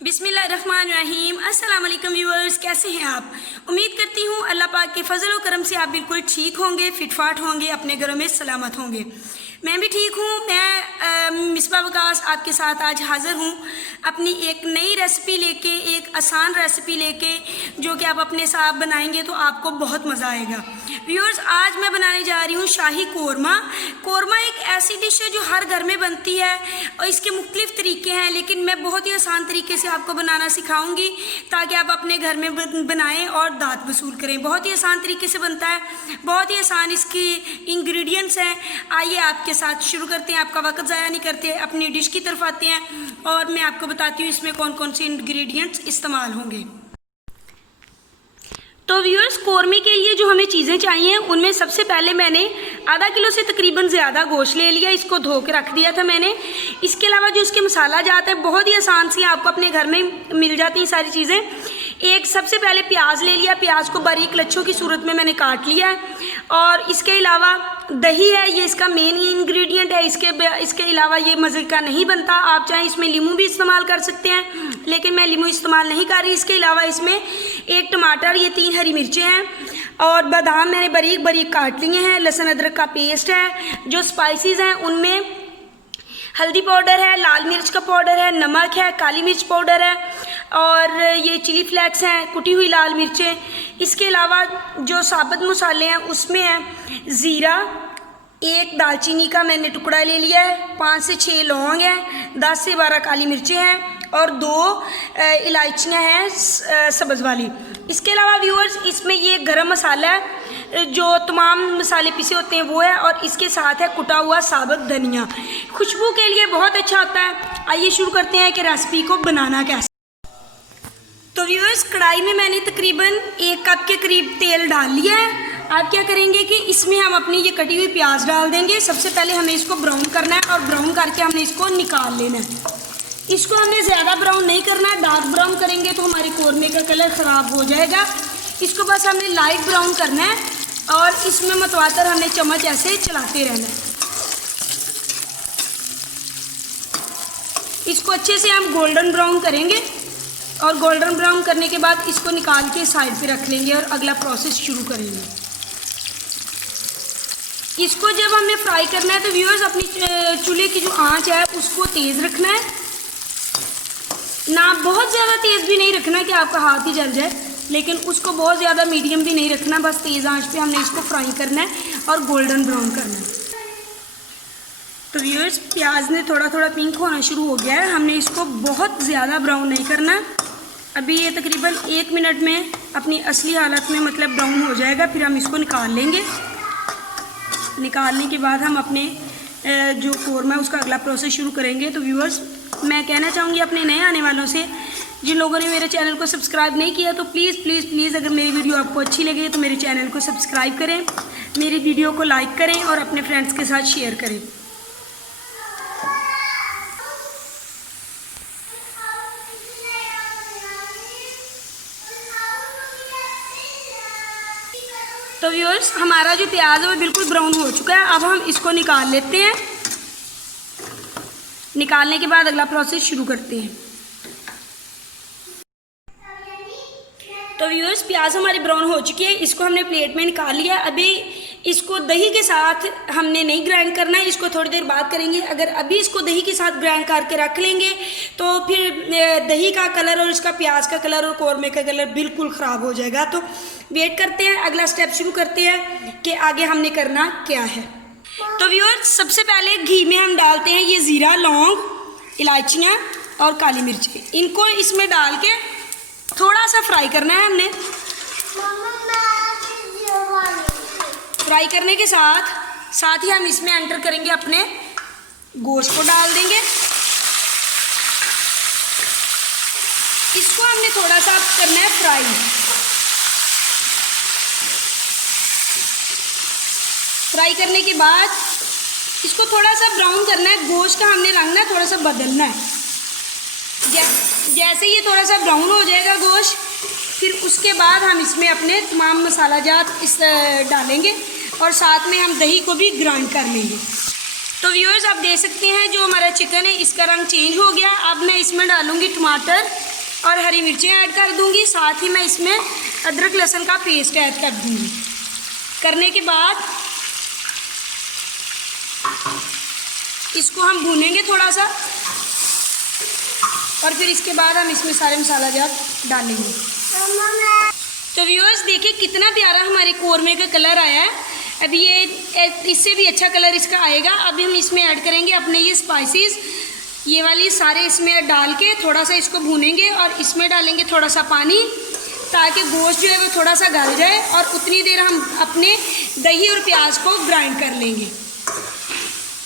बिस्मिल्लाहिर्रहमानिर्रहीम। अस्सलाम वालेकुम व्यूअर्स, कैसे हैं आप? उम्मीद करती हूँ अल्लाह पाक के फजल और करम से आप बिल्कुल ठीक होंगे, फिटफाट होंगे, अपने घरों में सलामत होंगे। मैं भी ठीक हूँ। मैं मिसबा वकास आपके साथ आज हाज़िर हूँ अपनी एक नई रेसिपी लेके, एक आसान रेसिपी लेके, जो कि आप अपने साथ बनाएंगे तो आपको बहुत मज़ा आएगा। व्यूअर्स, आज मैं बनाने जा रही हूँ शाही कोरमा। कोरमा एक ऐसी डिश है जो हर घर में बनती है और इसके मुख्तलिफ तरीके हैं, लेकिन मैं बहुत ही आसान तरीके से आपको बनाना सिखाऊंगी ताकि आप अपने घर में बनाएं और दाद वसूल करें। बहुत ही आसान तरीके से बनता है, बहुत ही आसान इसकी इंग्रेडिएंट्स हैं। आइए आपके साथ शुरू करते हैं, आपका वक्त ज़ाया नहीं करते, अपनी डिश की तरफ आते हैं और मैं आपको बताती हूँ इसमें कौन कौन से इंग्रेडिएंट्स इस्तेमाल होंगे। तो व्यूअर्स, कोरमे के लिए जो हमें चीज़ें चाहिए उनमें सबसे पहले मैंने आधा किलो से तकरीबन ज़्यादा गोश्त ले लिया, इसको धो के रख दिया था मैंने। इसके अलावा जो इसके मसाला जाता है बहुत ही आसान से आपको अपने घर में मिल जाती हैं सारी चीज़ें। एक सबसे पहले प्याज ले लिया, प्याज को बारीक लच्छों की सूरत में मैंने काट लिया है। और इसके अलावा दही है, ये इसका मेन इंग्रेडिएंट है। इसके अलावा ये मज़े का नहीं बनता। आप चाहे इसमें नींबू भी इस्तेमाल कर सकते हैं, लेकिन मैं नींबू इस्तेमाल नहीं कर रही। इसके अलावा इसमें एक टमाटर, ये 3 हरी मिर्चें हैं और बादाम मैंने बारीक बारीक काट लिए हैं। लहसुन अदरक का पेस्ट है। जो स्पाइसेस हैं उनमें हल्दी पाउडर है, लाल मिर्च का पाउडर है, नमक है, काली मिर्च पाउडर है और ये चिली फ्लेक्स हैं, कुटी हुई लाल मिर्चें। इसके अलावा जो साबुत मसाले हैं उसमें है ज़ीरा, एक दालचीनी का मैंने टुकड़ा ले लिया है, 5 से 6 लौंग हैं, 10 से 12 काली मिर्चें हैं और 2 इलायचियाँ हैं सब्ज़ वाली। इसके अलावा व्यूअर्स, इसमें ये गरम मसाला है, जो तमाम मसाले पिसे होते हैं वो है, और इसके साथ है कुटा हुआ साबुत धनिया, खुशबू के लिए बहुत अच्छा होता है। आइए शुरू करते हैं कि रेसिपी को बनाना कैसे। तो व्यूअर्स, कढ़ाई में मैंने तकरीबन 1 कप के करीब तेल डाल लिया है। आप क्या करेंगे कि इसमें हम अपनी ये कटी हुई प्याज डाल देंगे। सबसे पहले हमें इसको ब्राउन करना है और ब्राउन करके हमने इसको निकाल लेना है। इसको हमने ज़्यादा ब्राउन नहीं करना है, डार्क ब्राउन करेंगे तो हमारे कोरमे का कलर ख़राब हो जाएगा। इसको बस हमने लाइट ब्राउन करना है और इसमें मतवातर हमने चम्मच ऐसे चलाते रहना है। इसको अच्छे से हम गोल्डन ब्राउन करेंगे और गोल्डन ब्राउन करने के बाद इसको निकाल के साइड पे रख लेंगे और अगला प्रोसेस शुरू करेंगे। इसको जब हमें फ्राई करना है तो व्यूअर्स, अपनी चूल्हे की जो आंच है उसको तेज़ रखना है, ना बहुत ज़्यादा तेज़ भी नहीं रखना कि आपका हाथ ही जल जाए, लेकिन उसको बहुत ज़्यादा मीडियम भी नहीं रखना। बस तेज़ आंच पे हमने इसको फ्राई करना है और गोल्डन ब्राउन करना है। तो व्यूअर्स, प्याज ने थोड़ा थोड़ा पिंक होना शुरू हो गया है। हमने इसको बहुत ज़्यादा ब्राउन नहीं करना। अभी ये तकरीबन 1 मिनट में अपनी असली हालत में मतलब ब्राउन हो जाएगा, फिर हम इसको निकाल लेंगे। निकालने के बाद हम अपने जो कोरमा है उसका अगला प्रोसेस शुरू करेंगे। तो व्यूअर्स, मैं कहना चाहूँगी अपने नए आने वालों से, जिन लोगों ने मेरे चैनल को सब्सक्राइब नहीं किया तो प्लीज़ प्लीज़ प्लीज़ अगर मेरी वीडियो आपको अच्छी लगे तो मेरे चैनल को सब्सक्राइब करें, मेरी वीडियो को लाइक करें और अपने फ्रेंड्स के साथ शेयर करें। तो व्यूअर्स, हमारा जो प्याज है वो बिल्कुल ब्राउन हो चुका है। अब हम इसको निकाल लेते हैं। निकालने के बाद अगला प्रोसेस शुरू करते हैं। तो व्यूअर्स, प्याज हमारी ब्राउन हो चुकी है, इसको हमने प्लेट में निकाल लिया। अभी इसको दही के साथ हमने नहीं ग्राइंड करना है, इसको थोड़ी देर बाद करेंगे। अगर अभी इसको दही के साथ ग्राइंड करके रख लेंगे तो फिर दही का कलर और इसका प्याज का कलर और कोरमे का कलर बिल्कुल ख़राब हो जाएगा। तो वेट करते हैं, अगला स्टेप शुरू करते हैं कि आगे हमने करना क्या है। तो व्यूअर्स, सबसे पहले घी में हम डालते हैं ये ज़ीरा, लौंग, इलायचियाँ और काली मिर्ची। इनको इसमें डाल के थोड़ा सा फ्राई करना है हमने। फ्राई करने के साथ ही हम इसमें एंटर करेंगे, अपने गोश्त को डाल देंगे। इसको हमने थोड़ा सा करना है फ्राई। फ्राई करने के बाद इसको थोड़ा सा ब्राउन करना है। गोश्त का हमने रंग ना थोड़ा सा बदलना है। जैसे ये थोड़ा सा ब्राउन हो जाएगा गोश्त, फिर उसके बाद हम इसमें अपने तमाम मसाला जात डालेंगे और साथ में हम दही को भी ग्राइंड कर लेंगे। तो व्यूअर्स, आप देख सकते हैं जो हमारा चिकन है इसका रंग चेंज हो गया। अब मैं इसमें डालूँगी टमाटर और हरी मिर्चें ऐड कर दूंगी। साथ ही मैं इसमें अदरक लहसुन का पेस्ट ऐड कर दूंगी। करने के बाद इसको हम भूनेंगे थोड़ा सा, और फिर इसके बाद हम इसमें सारे मसाला जात डालेंगे। तो व्यूअर्स देखिए कितना प्यारा हमारे कौरमे का कलर आया है। अभी ये इससे भी अच्छा कलर इसका आएगा। अभी हम इसमें ऐड करेंगे अपने ये स्पाइसेस, ये वाली सारे इसमें डाल के थोड़ा सा इसको भूनेंगे, और इसमें डालेंगे थोड़ा सा पानी ताकि गोश्त जो है वो थोड़ा सा गल जाए, और उतनी देर हम अपने दही और प्याज को ग्राइंड कर लेंगे।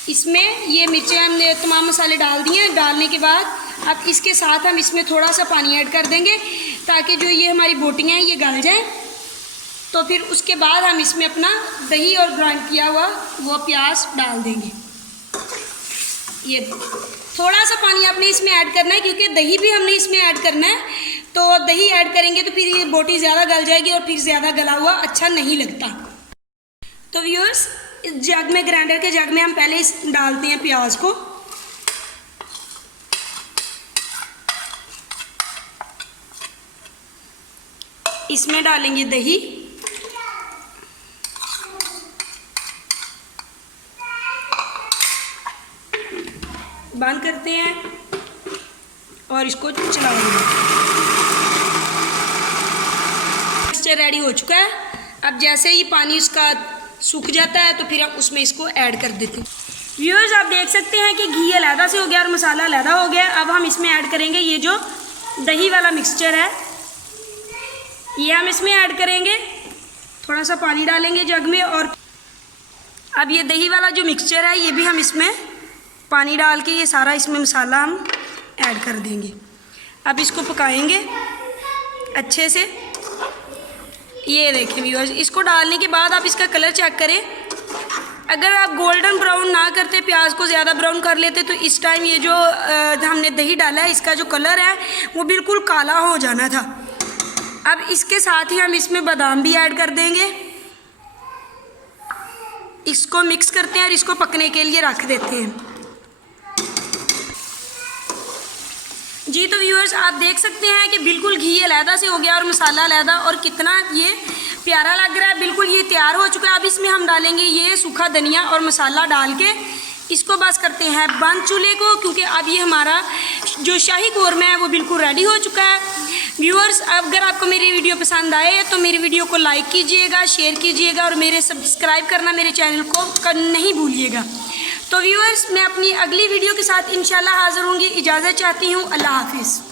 इसमें ये मिर्चें हमने तमाम मसाले डाल दिए हैं। डालने के बाद अब इसके साथ हम इसमें थोड़ा सा पानी ऐड कर देंगे ताकि जो ये हमारी बोटियाँ हैं ये गल जाएँ। तो फिर उसके बाद हम इसमें अपना दही और ग्राइंड किया हुआ वो प्याज डाल देंगे। ये थोड़ा सा पानी आपने इसमें ऐड करना है क्योंकि दही भी हमने इसमें ऐड करना है। तो दही ऐड करेंगे तो फिर ये बोटी ज़्यादा गल जाएगी और फिर ज़्यादा गला हुआ अच्छा नहीं लगता। तो व्यूअर्स इस जग में, ग्राइंडर के जग में हम पहले इस डालते हैं प्याज को। इसमें डालेंगे दही, बंद करते हैं और इसको चलाएंगे। मिक्सचर रेडी हो चुका है। अब जैसे ही पानी उसका सूख जाता है तो फिर हम उसमें इसको ऐड कर देते हैं। व्यूअर्स आप देख सकते हैं कि घी अलहदा से हो गया और मसाला अलहदा हो गया। अब हम इसमें ऐड करेंगे ये जो दही वाला मिक्सचर है, ये हम इसमें ऐड करेंगे। थोड़ा सा पानी डालेंगे जग में, और अब ये दही वाला जो मिक्सचर है ये भी हम इसमें पानी डाल के ये सारा इसमें मसाला हम ऐड कर देंगे। अब इसको पकाएंगे अच्छे से। ये देखें व्यूअर्स, इसको डालने के बाद आप इसका कलर चेक करें। अगर आप गोल्डन ब्राउन ना करते, प्याज को ज़्यादा ब्राउन कर लेते, तो इस टाइम ये जो हमने दही डाला है इसका जो कलर है वो बिल्कुल काला हो जाना था। अब इसके साथ ही हम इसमें बादाम भी ऐड कर देंगे। इसको मिक्स करते हैं और इसको पकने के लिए रख देते हैं। जी तो व्यूअर्स आप देख सकते हैं कि बिल्कुल घी अलहदा से हो गया और मसाला अलहदा, और कितना ये प्यारा लग रहा है। बिल्कुल ये तैयार हो चुका है। अब इसमें हम डालेंगे ये सूखा धनिया और मसाला डाल के इसको बस करते हैं बंद चूल्हे को, क्योंकि अब ये हमारा जो शाही कौरमा है वो बिल्कुल रेडी हो चुका है। व्यूअर्स अगर आपको मेरी वीडियो पसंद आए तो मेरी वीडियो को लाइक कीजिएगा, शेयर कीजिएगा, और मेरे सब्सक्राइब करना मेरे चैनल को नहीं भूलिएगा। तो व्यूअर्स मैं अपनी अगली वीडियो के साथ इंशाल्लाह हाज़िर होंगी। इजाज़त चाहती हूँ। अल्लाह हाफिज़।